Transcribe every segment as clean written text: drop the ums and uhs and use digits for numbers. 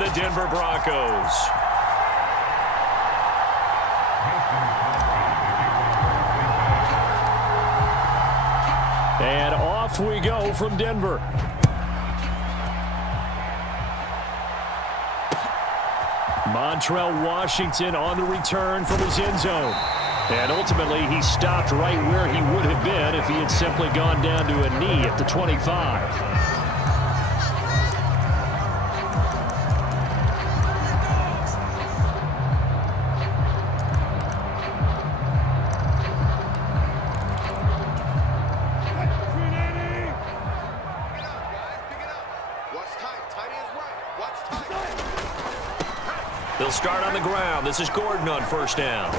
the Denver Broncos. And off we go from Denver. Montrell Washington on the return from his end zone. And ultimately, he stopped right where he would have been if he had simply gone down to a knee at the 25. They'll start on the ground. This is Gordon on first down.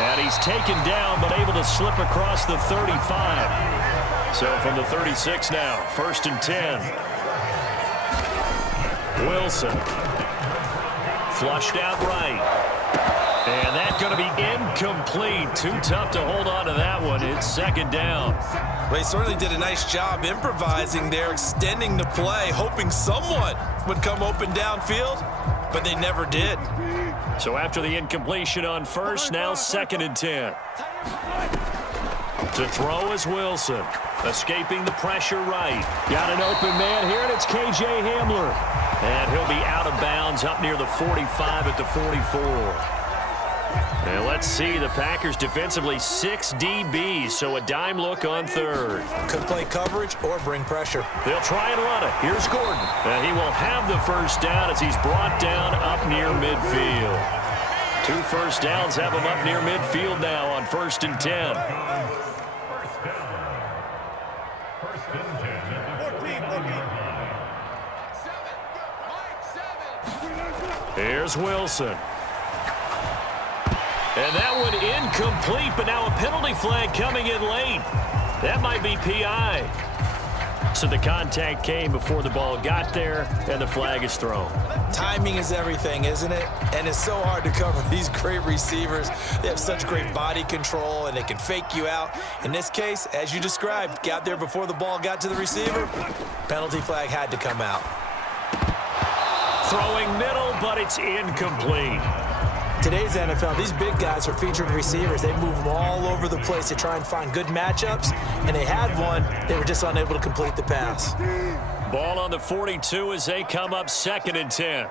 And he's taken down, but able to slip across the 35. So from the 36 now, 1st and 10. Wilson. Flushed out right. And that's going to be incomplete. Too tough to hold on to that one. It's 2nd down. Well, he certainly did a nice job improvising there, extending the play, hoping someone would come open downfield, but they never did. So after the incompletion on first, now 2nd and 10. To throw is Wilson. Escaping the pressure right. Got an open man here, and it's K.J. Hamler. And he'll be out of bounds up near the 45 at the 44. And let's see, the Packers defensively 6 DBs, so a dime look on 3rd. Could play coverage or bring pressure. They'll try and run it. Here's Gordon. And he will have the 1st down as he's brought down up near midfield. 2 first downs have him up near midfield now on 1st and 10. Here's Wilson. And that one incomplete, but now a penalty flag coming in late. That might be PI. So the contact came before the ball got there, and the flag is thrown. Timing is everything, isn't it? And it's so hard to cover these great receivers. They have such great body control, and they can fake you out. In this case, as you described, got there before the ball got to the receiver. Penalty flag had to come out. Throwing middle, but it's incomplete. Today's NFL, these big guys are featured receivers. They move them all over the place to try and find good matchups, and they had one. They were just unable to complete the pass. Ball on the 42 as they come up 2nd and 10.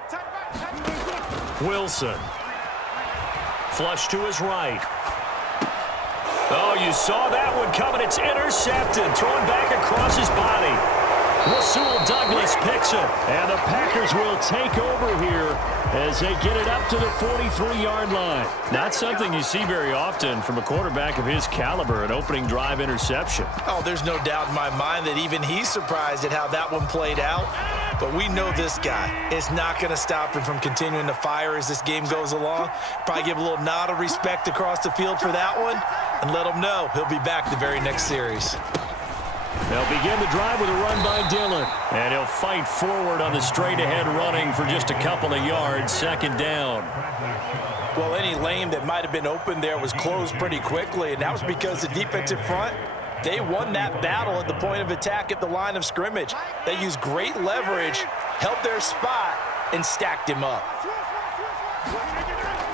Wilson. Flush to his right. Oh, you saw that one coming. It's intercepted. Thrown back across his body. Rasul Douglas picks it. And the Packers will take over here as they get it up to the 43-yard line. Not something you see very often from a quarterback of his caliber, an opening drive interception. Oh, there's no doubt in my mind that even he's surprised at how that one played out. But we know this guy is not going to stop him from continuing to fire as this game goes along. Probably give a little nod of respect across the field for that one and let him know he'll be back the very next series. They'll begin the drive with a run by Dillon. And he'll fight forward on the straight-ahead running for just a couple of yards. 2nd down. Well, any lane that might have been open there was closed pretty quickly, and that was because the defensive front, they won that battle at the point of attack at the line of scrimmage. They used great leverage, held their spot, and stacked him up.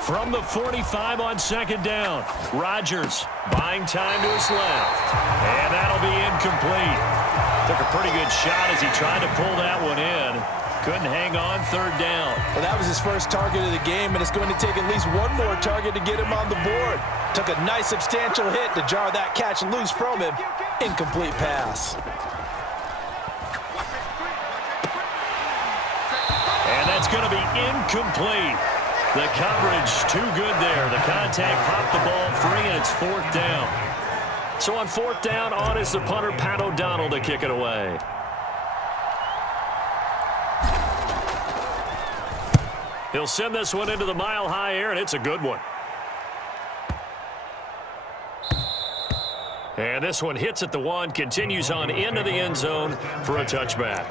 From the 45 on 2nd down, Rodgers buying time to his left. And that'll be incomplete. Took a pretty good shot as he tried to pull that one in. Couldn't hang on 3rd down. Well, that was his first target of the game, and it's going to take at least one more target to get him on the board. Took a nice substantial hit to jar that catch loose from him. Incomplete pass. And that's going to be incomplete. The coverage too good there. The contact popped the ball free, and it's 4th down. So on 4th down, on is the punter, Pat O'Donnell, to kick it away. He'll send this one into the mile-high air, and it's a good one. And this one hits at the 1, continues on into the end zone for a touchback.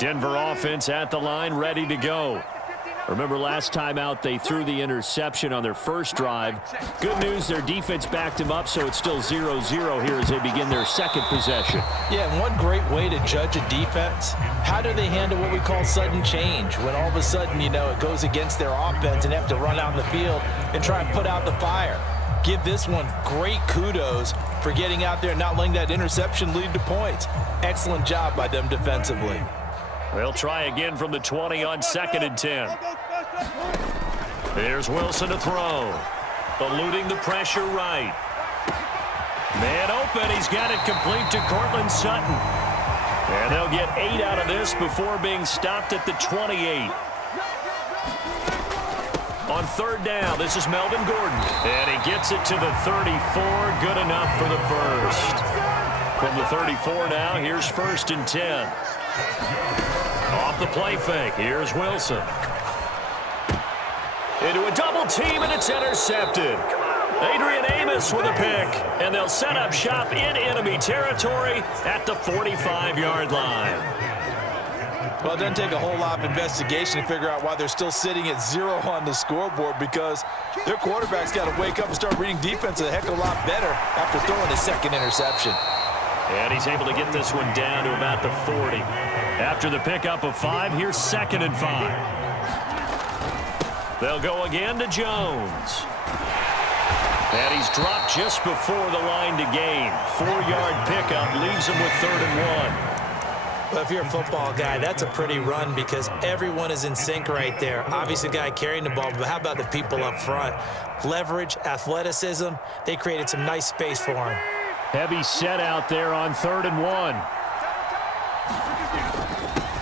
Denver offense at the line, ready to go. Remember last time out they threw the interception on their first drive. Good news, their defense backed him up, so it's still 0-0 here as they begin their second possession. Yeah, and one great way to judge a defense, how do they handle what we call sudden change? When all of a sudden, it goes against their offense and they have to run out in the field and try and put out the fire. Give this one great kudos for getting out there and not letting that interception lead to points. Excellent job by them defensively. They'll try again from the 20 on 2nd and 10. Here's Wilson to throw. Eluding the pressure right. Man open. He's got it complete to Cortland Sutton. And they'll get 8 out of this before being stopped at the 28. On 3rd down, this is Melvin Gordon. And he gets it to the 34. Good enough for the first. From the 34 now, here's 1st and 10. Off the play fake, here's Wilson. Into a double team, and it's intercepted. Adrian Amos with a pick, and they'll set up shop in enemy territory at the 45-yard line. Well, it doesn't take a whole lot of investigation to figure out why they're still sitting at 0 on the scoreboard, because their quarterback's got to wake up and start reading defense a heck of a lot better after throwing his second interception. And he's able to get this one down to about the 40. After the pickup of 5, here's 2nd and 5. They'll go again to Jones. And he's dropped just before the line to gain. 4-yard pickup leaves him with 3rd and 1. Well, if you're a football guy, that's a pretty run because everyone is in sync right there. Obviously, the guy carrying the ball, but how about the people up front? Leverage, athleticism, they created some nice space for him. Heavy set out there on 3rd and 1.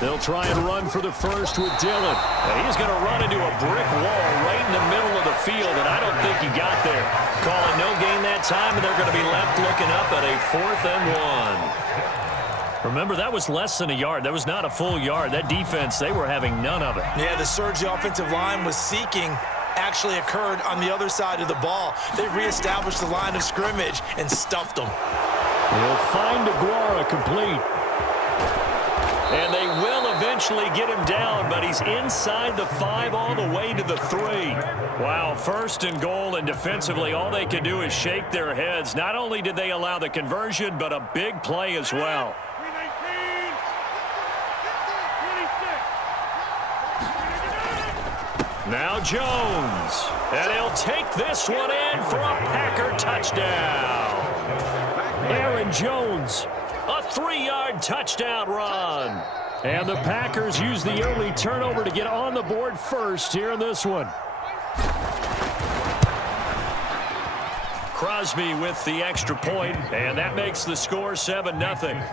They'll try and run for the first with Dillon. And he's going to run into a brick wall right in the middle of the field, and I don't think he got there. Calling no gain that time, and they're going to be left looking up at a 4th and 1. Remember, that was less than a yard. That was not a full yard. That defense, they were having none of it. Yeah, the surge the offensive line was seeking actually occurred on the other side of the ball. They reestablished the line of scrimmage and stuffed them. They'll find Aguara complete. And they will eventually get him down, but he's inside the 5 all the way to the 3. Wow, 1st and goal, and defensively all they can do is shake their heads. Not only did they allow the conversion, but a big play as well. Now Jones, and he'll take this one in for a Packer touchdown. Aaron Jones, a 3-yard touchdown run. And the Packers use the early turnover to get on the board first here in this one. Crosby with the extra point, and that makes the score 7-0.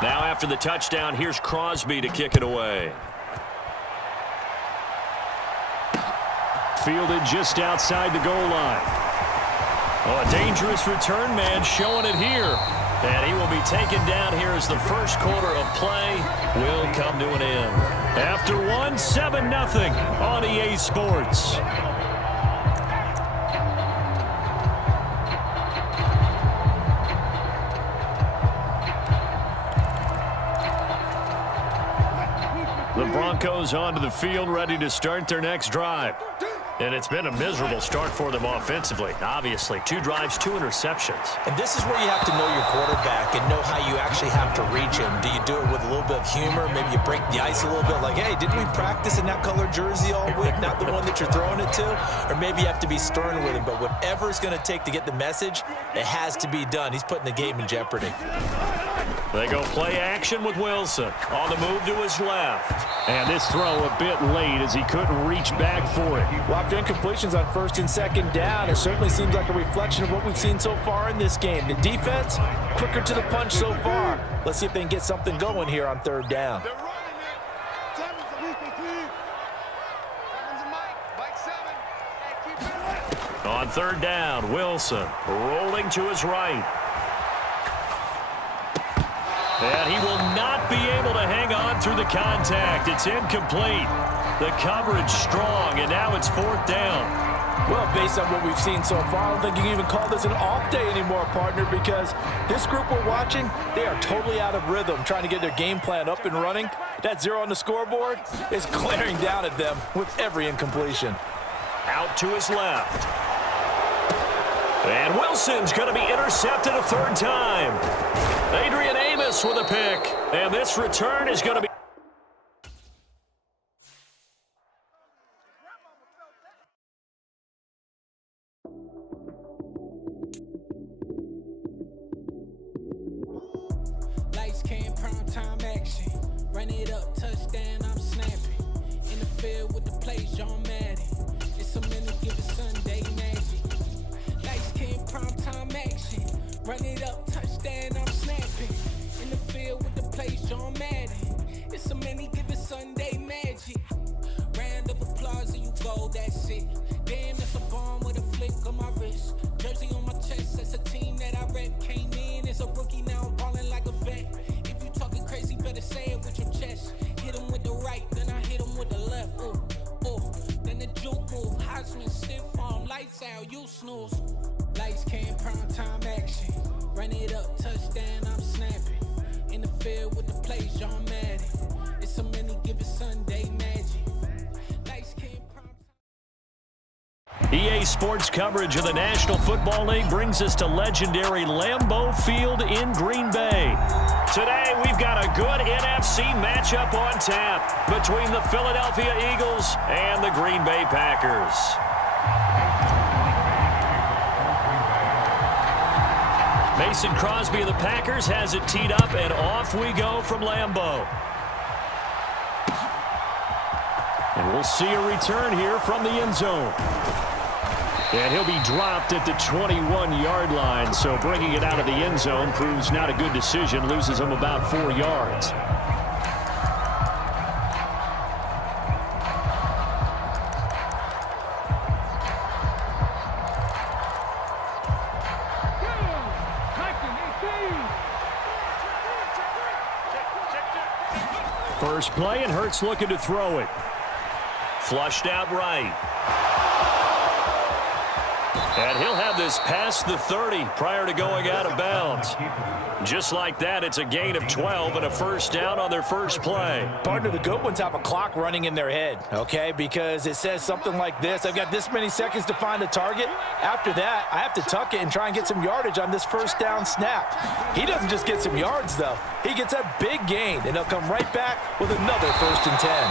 Now after the touchdown, here's Crosby to kick it away. Fielded just outside the goal line. Oh, a dangerous return man showing it here. And he will be taken down here as the first quarter of play will come to an end. After 7-0 on EA Sports. The Broncos onto the field, ready to start their next drive. And it's been a miserable start for them offensively. Obviously, 2 drives, 2 interceptions. And this is where you have to know your quarterback and know how you actually have to reach him. Do you do it with a little bit of humor? Maybe you break the ice a little bit like, hey, didn't we practice in that color jersey all week? Not the one that you're throwing it to? Or maybe you have to be stern with him. But whatever it's going to take to get the message, it has to be done. He's putting the game in jeopardy. They go play action with Wilson. On the move to his left. And this throw a bit late as he couldn't reach back for it. Well, after incompletions on 1st and 2nd down, it certainly seems like a reflection of what we've seen so far in this game. The defense, quicker to the punch so far. Let's see if they can get something going here on 3rd down. On 3rd down, Wilson rolling to his right. And he will not be able to hang on through the contact. It's incomplete. The coverage strong, and now it's 4th down. Well, based on what we've seen so far, I don't think you can even call this an off day anymore, partner, because this group we're watching, they are totally out of rhythm, trying to get their game plan up and running. That 0 on the scoreboard is glaring down at them with every incompletion. Out to his left. And Wilson's going to be intercepted a third time. Adrian Amos with a pick. And this return is going to be... Lights came, prime time action. Run it up, touchdown, I'm snapping. In the field with the plays, John Madden. It's a minute, give it Sunday magic. Lights came, prime time action. Run it up, touchdown, I'm snapping. In the field with the plays, John Madden. It's a minute, give it Sunday magic. Round of applause and you go, that's it. Damn, that's a bomb with a flick on my wrist. Jersey on my chest, that's a team that I rep. Came in as a rookie, now I'm balling like a vet. If you talking crazy, better say it with your chest. Hit him with the right, then I hit him with the left. Ooh, ooh. Then the juke move, Heisman, stiff arm, lights out, you snooze. Lights came, prime time action. Run it up, touchdown, I'm snapping. In the field with the plays, John Madden. It's a many, give it Sunday magic. Lights came, prime time. EA Sports coverage of the National Football League brings us to legendary Lambeau Field in Green Bay. Today, we've got a good NFC matchup on tap between the Philadelphia Eagles and the Green Bay Packers. Mason Crosby of the Packers has it teed up, and off we go from Lambeau. And we'll see a return here from the end zone. And he'll be dropped at the 21-yard line, so bringing it out of the end zone proves not a good decision, loses him about 4 yards. First play, and Hurts looking to throw it. Flushed out right. And he'll have this past the 30 prior to going out of bounds. Just like that, it's a gain of 12 and a first down on their first play. Partner, the good ones have a clock running in their head, okay? Because it says something like this: I've got this many seconds to find a target. After that, I have to tuck it and try and get some yardage on this first down snap. He doesn't just get some yards, though. He gets a big gain, and he'll come right back with another 1st and 10.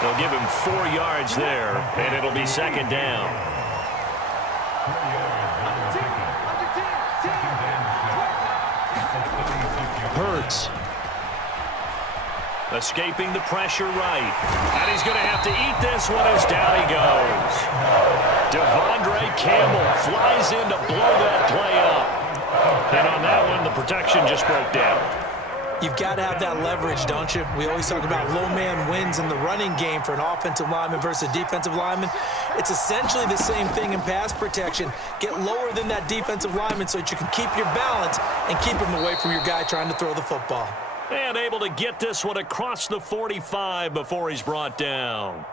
They'll give him 4 yards there, and it'll be second down. Hurts. Escaping the pressure right. And he's going to have to eat this one as down he goes. Devondre Campbell flies in to blow that play up. And on that one, the protection just broke down. You've got to have that leverage, don't you? We always talk about low man wins in the running game for an offensive lineman versus a defensive lineman. It's essentially the same thing in pass protection. Get lower than that defensive lineman so that you can keep your balance and keep him away from your guy trying to throw the football. And able to get this one across the 45 before he's brought down.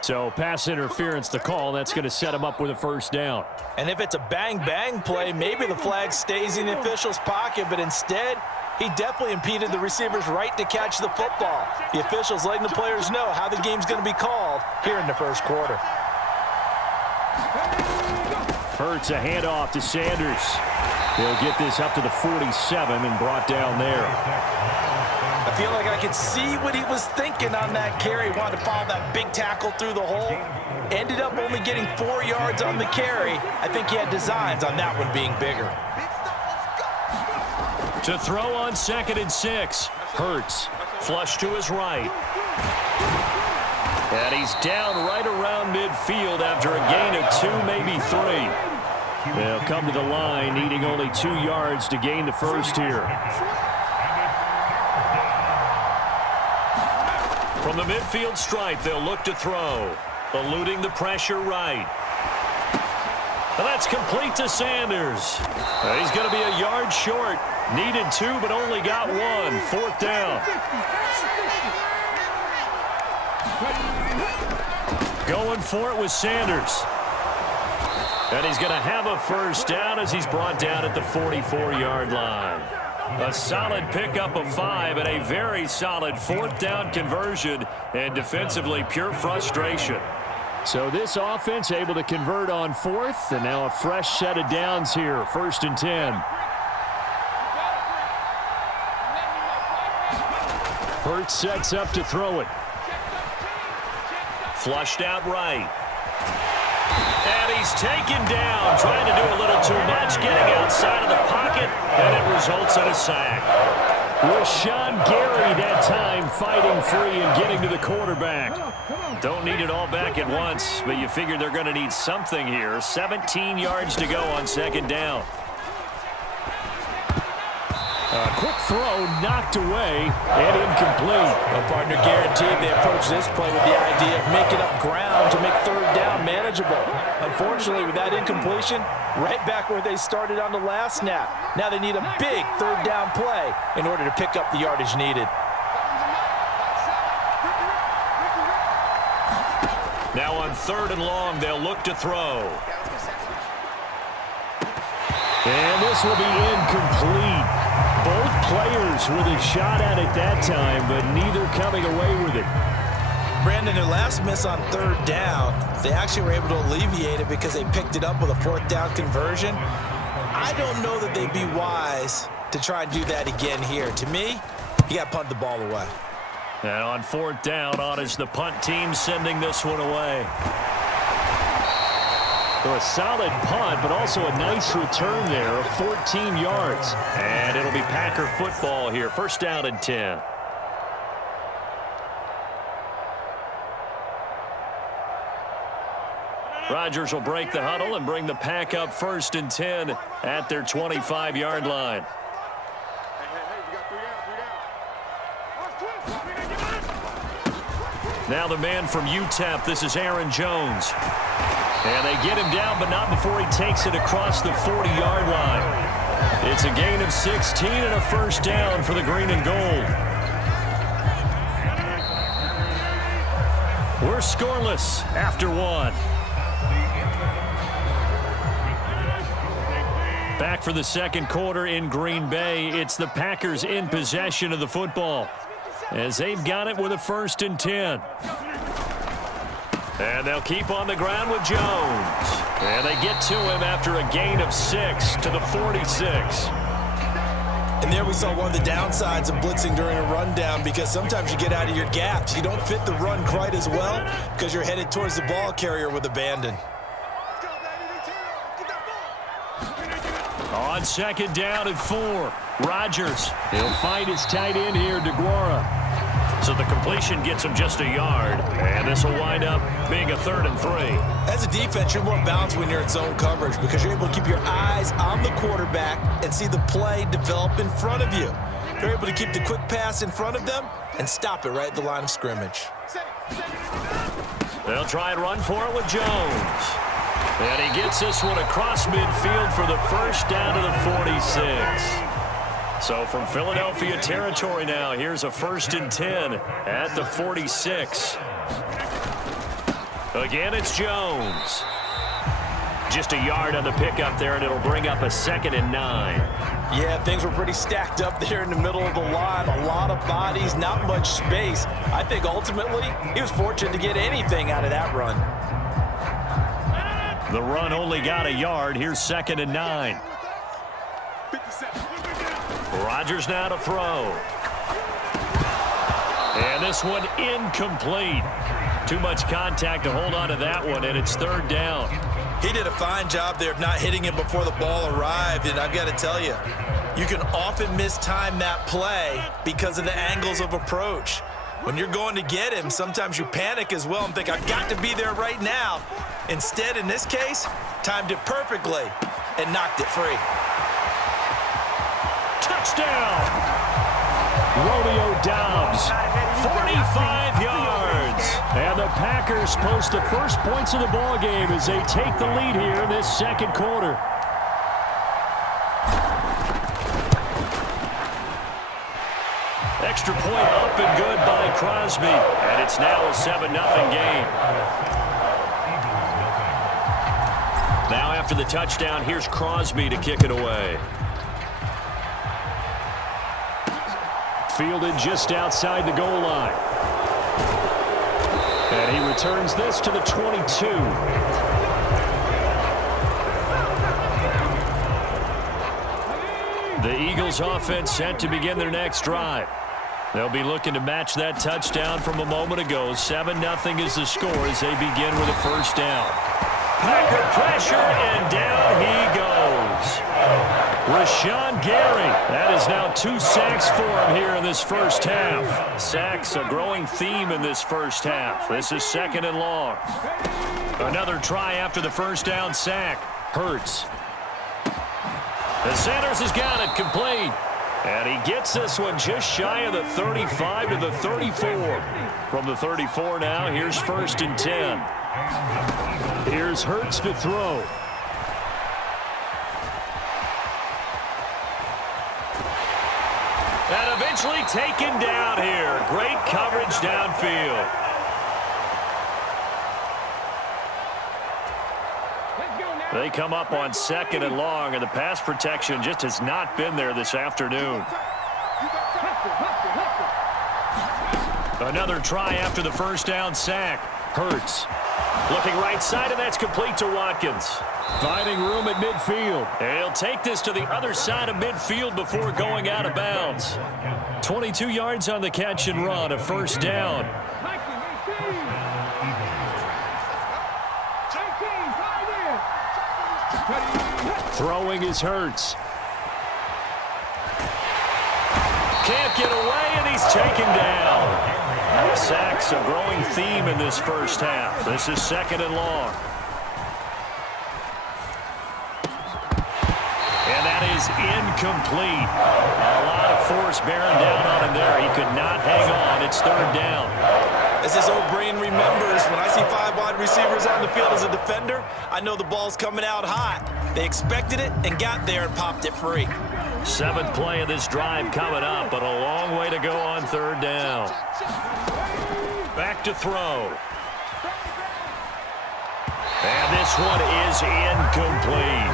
So pass interference to call. That's going to set him up with a first down. And if it's a bang-bang play, maybe the flag stays in the official's pocket, but instead, he definitely impeded the receiver's right to catch the football. The officials letting the players know how the game's going to be called here in the first quarter. Hurts a handoff to Sanders. He'll get this up to the 47 and brought down there. I feel like I could see what he was thinking on that carry. He wanted to follow that big tackle through the hole. Ended up only getting 4 yards on the carry. I think he had designs on that one being bigger. To throw on 2nd and 6. Hurts. Flush to his right. And he's down right around midfield after a gain of 2, maybe 3. They'll come to the line, needing only 2 yards to gain the first here. From the midfield stripe, they'll look to throw. Eluding the pressure right. And that's complete to Sanders. He's going to be a yard short. Needed 2, but only got 1. 4th down. Going for it with Sanders. And he's going to have a first down as he's brought down at the 44-yard line. A solid pickup of 5 and a very solid fourth down conversion, and defensively pure frustration. So this offense able to convert on fourth, and now a fresh set of downs here, 1st and 10. Hurts sets up to throw it. Flushed out right. And he's taken down, trying to do a little too much, getting outside of the pocket, and it results in a sack. Rashawn Gary that time fighting free and getting to the quarterback. Don't need it all back at once, but you figure they're going to need something here. 17 yards to go on 2nd down. A quick throw knocked away and incomplete. Well, partner, guaranteed they approach this play with the idea of making up ground to make 3rd down manageable. Unfortunately, with that incompletion, right back where they started on the last snap. Now they need a big 3rd down play in order to pick up the yardage needed. Now on 3rd and long, they'll look to throw. And this will be incomplete. Both players with a shot at it that time, but neither coming away with it. Brandon, their last miss on 3rd down, they actually were able to alleviate it because they picked it up with a 4th down conversion. I don't know that they'd be wise to try and do that again here. To me, you got to punt the ball away. And on 4th down, on is the punt team sending this one away. So a solid punt, but also a nice return there of 14 yards. And it'll be Packer football here. 1st down and 10. Rodgers will break the huddle and bring the Pack up 1st and 10 at their 25-yard line. Now the man from UTEP, this is Aaron Jones. And they get him down, but not before he takes it across the 40-yard line. It's a gain of 16 and a 1st down for the green and gold. We're scoreless after 1. Back for the 2nd quarter in Green Bay. It's the Packers in possession of the football, as they've got it with a 1st and 10. And they'll keep on the ground with Jones. And they get to him after a gain of 6 to the 46. And there we saw one of the downsides of blitzing during a rundown, because sometimes you get out of your gaps. You don't fit the run quite as well because you're headed towards the ball carrier with abandon. On 2nd down and 4, Rodgers. He'll find his tight end here, DeGuara. So the completion gets him just a yard, and this will wind up being a 3rd and 3. As a defense, you're more balanced when you're in zone coverage because you're able to keep your eyes on the quarterback and see the play develop in front of you. You're able to keep the quick pass in front of them and stop it right at the line of scrimmage. They'll try and run for it with Jones. And he gets this one across midfield for the 1st down to the 46. So from Philadelphia territory now, here's a 1st and 10 at the 46. Again, it's Jones. Just a yard on the pickup there, and it'll bring up a 2nd and 9. Yeah, things were pretty stacked up there in the middle of the line. A lot of bodies, not much space. I think ultimately he was fortunate to get anything out of that run. The run only got a yard. Here's 2nd and 9. Rodgers now to throw. And this one incomplete. Too much contact to hold on to that one, and it's 3rd down. He did a fine job there of not hitting him before the ball arrived, and I've got to tell you, you can often mistime that play because of the angles of approach. When you're going to get him, sometimes you panic as well and think, I've got to be there right now. Instead, in this case, timed it perfectly and knocked it free. Touchdown! Romeo Doubs, 45 yards. And the Packers post the first points of the ball game as they take the lead here in this 2nd quarter. Extra point up and good by Crosby. And it's now a 7-0 game. Now After the touchdown, here's Crosby to kick it away. Fielded just outside the goal line. And he returns this to the 22. The Eagles offense set to begin their next drive. They'll be looking to match that touchdown from a moment ago. 7-0 is the score as they begin with a first down. Packer pressure, and down he goes. Rashawn Gary. That is now 2 sacks for him here in this first half. Sacks, a growing theme in this first half. This is 2nd and long. Another try after the first down sack. Hurts. The Sanders has got it complete. And he gets this one just shy of the 35 to the 34. From the 34 now, here's 1st and 10. Here's Hurts to throw. And eventually taken down here. Great coverage downfield. They come up on 2nd and long, and the pass protection just has not been there this afternoon. Another try after the first down sack. Hurts. Looking right side, and that's complete to Watkins. Finding room at midfield. And he'll take this to the other side of midfield before going out of bounds. 22 yards on the catch and run, a first down. Throwing is Hurts. Can't get away, and he's taken down. Sacks, a growing theme in this first half. This is 2nd and long. And that is incomplete. A lot of force bearing down on him there. He could not hang on. It's 3rd down. As his old brain remembers, when I see 5 wide receivers on the field as a defender, I know the ball's coming out hot. They expected it and got there and popped it free. 7th play of this drive coming up, but a long way to go on 3rd down. Back to throw. And this one is incomplete.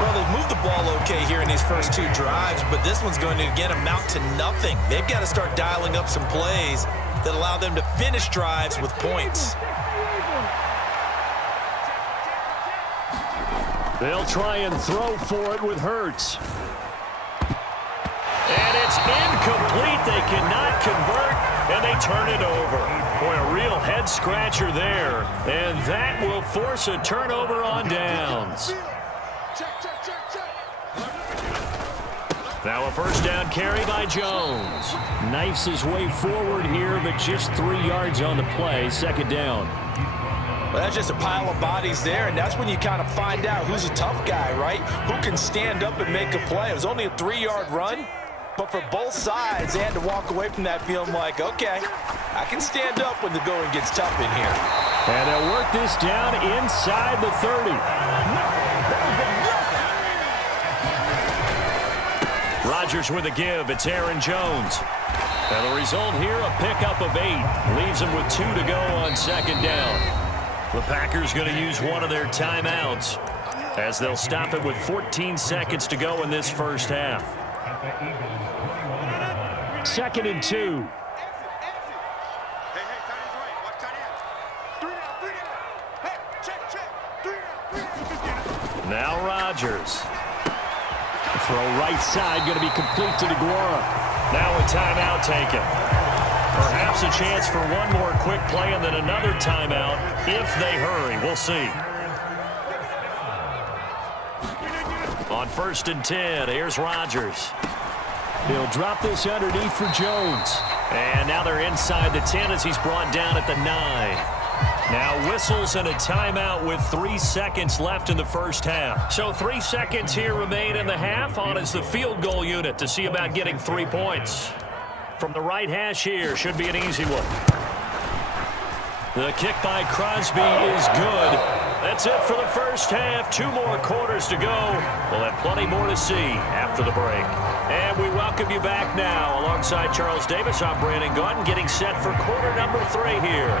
Well, they've moved the ball okay here in these first 2 drives, but this one's going to, again, amount to nothing. They've got to start dialing up some plays that allow them to finish drives with points. They'll try and throw for it with Hurts. And it's incomplete. They cannot convert, and they turn it over. Boy, a real head-scratcher there. And that will force a turnover on downs. Now a first down carry by Jones. Knifes his way forward here, but just 3 yards on the play. 2nd down. Well, that's just a pile of bodies there, and that's when you kind of find out who's a tough guy, right? Who can stand up and make a play. It was only a 3-yard run, but for both sides, they had to walk away from that feeling like, okay, I can stand up when the going gets tough in here. And they'll work this down inside the 30. Rodgers with a give. It's Aaron Jones. And the result here, a pickup of 8. Leaves them with 2 to go on 2nd down. The Packers going to use one of their timeouts as they'll stop it with 14 seconds to go in this first half. 2nd and 2. Now Rodgers. Throw right side, going to be complete to DeGuara. Now a timeout taken. Perhaps a chance for one more quick play and then another timeout if they hurry. We'll see. On 1st and 10, here's Rodgers. He'll drop this underneath for Jones. And now they're inside the 10 as he's brought down at the 9. Now whistles and a timeout with 3 seconds left in the first half. So 3 seconds here remain in the half. On is the field goal unit to see about getting 3 points. From the right hash here, should be an easy one. The kick by Crosby is good. That's it for the first half. 2 more quarters to go. We'll have plenty more to see after the break. And we welcome you back now. Alongside Charles Davis, I'm Brandon Gaudin, getting set for quarter number 3 here.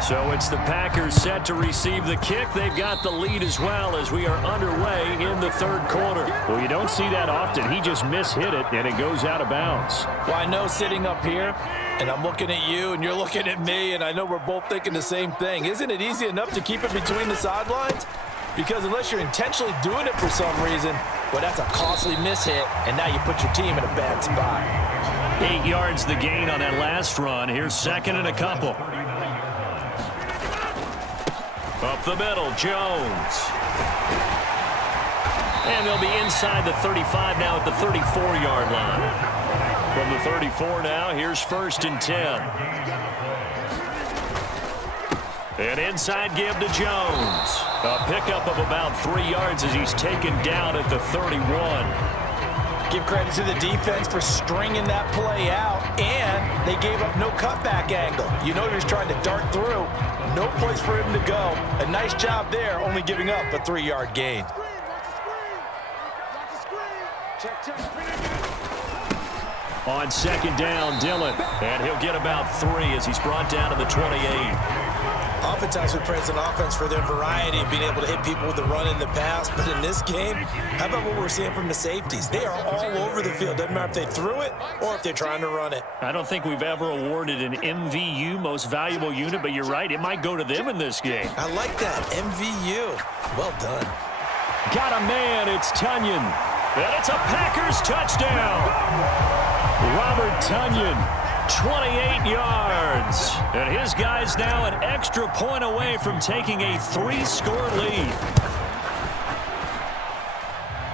So it's the Packers set to receive the kick. They've got the lead as well as we are underway in the third quarter. Well, you don't see that often. He just mishit it, and it goes out of bounds. Well, I know sitting up here, and I'm looking at you, and you're looking at me, and I know we're both thinking the same thing. Isn't it easy enough to keep it between the sidelines? Because unless you're intentionally doing it for some reason, well, that's a costly mishit, and now you put your team in a bad spot. 8 yards the gain on that last run. Here's second and a couple. Up the middle, Jones. And they'll be inside the 35 now at the 34-yard line. From the 34 now, here's first and 10. An inside give to Jones. A pickup of about 3 yards as he's taken down at the 31. Give credit to the defense for stringing that play out, and they gave up no cutback angle. You know he's trying to dart through. No place for him to go. A nice job there, only giving up a 3-yard gain. On second down, Dillon. And he'll get about 3 as he's brought down to the 28. Oftentimes we praise an offense for their variety of being able to hit people with the run and the pass. But in this game, how about what we're seeing from the safeties? They are all over the field. Doesn't matter if they threw it or if they're trying to run it. I don't think we've ever awarded an MVU, most valuable unit, but you're right. It might go to them in this game. I like that. MVU. Well done. Got a man. It's Tunyon. And it's a Packers touchdown. Robert Tunyon, 28 yards. And his guys now an extra point away from taking a 3-score lead.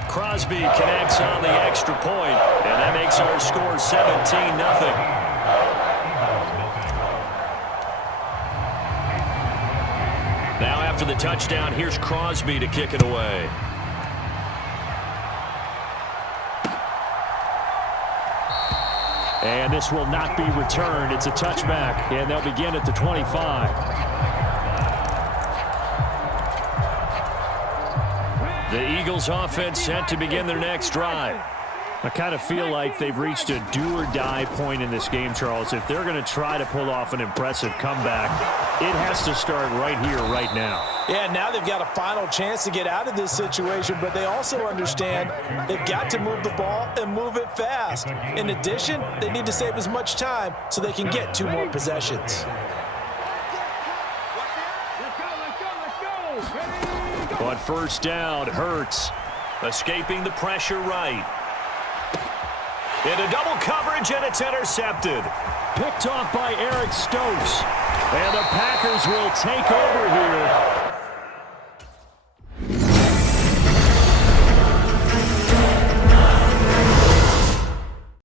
Crosby connects on the extra point, and that makes our score 17-0. Now after the touchdown, here's Crosby to kick it away. And this will not be returned. It's a touchback, and they'll begin at the 25. The Eagles offense set to begin their next drive. I kind of feel like they've reached a do-or-die point in this game, Charles. If they're going to try to pull off an impressive comeback, it has to start right here, right now. Yeah, now they've got a final chance to get out of this situation, but they also understand they've got to move the ball and move it fast. In addition, they need to save as much time so they can get 2 more possessions. On first down, Hurts escaping the pressure right. Into double coverage, and it's intercepted. Picked off by Eric Stokes. And the Packers will take over here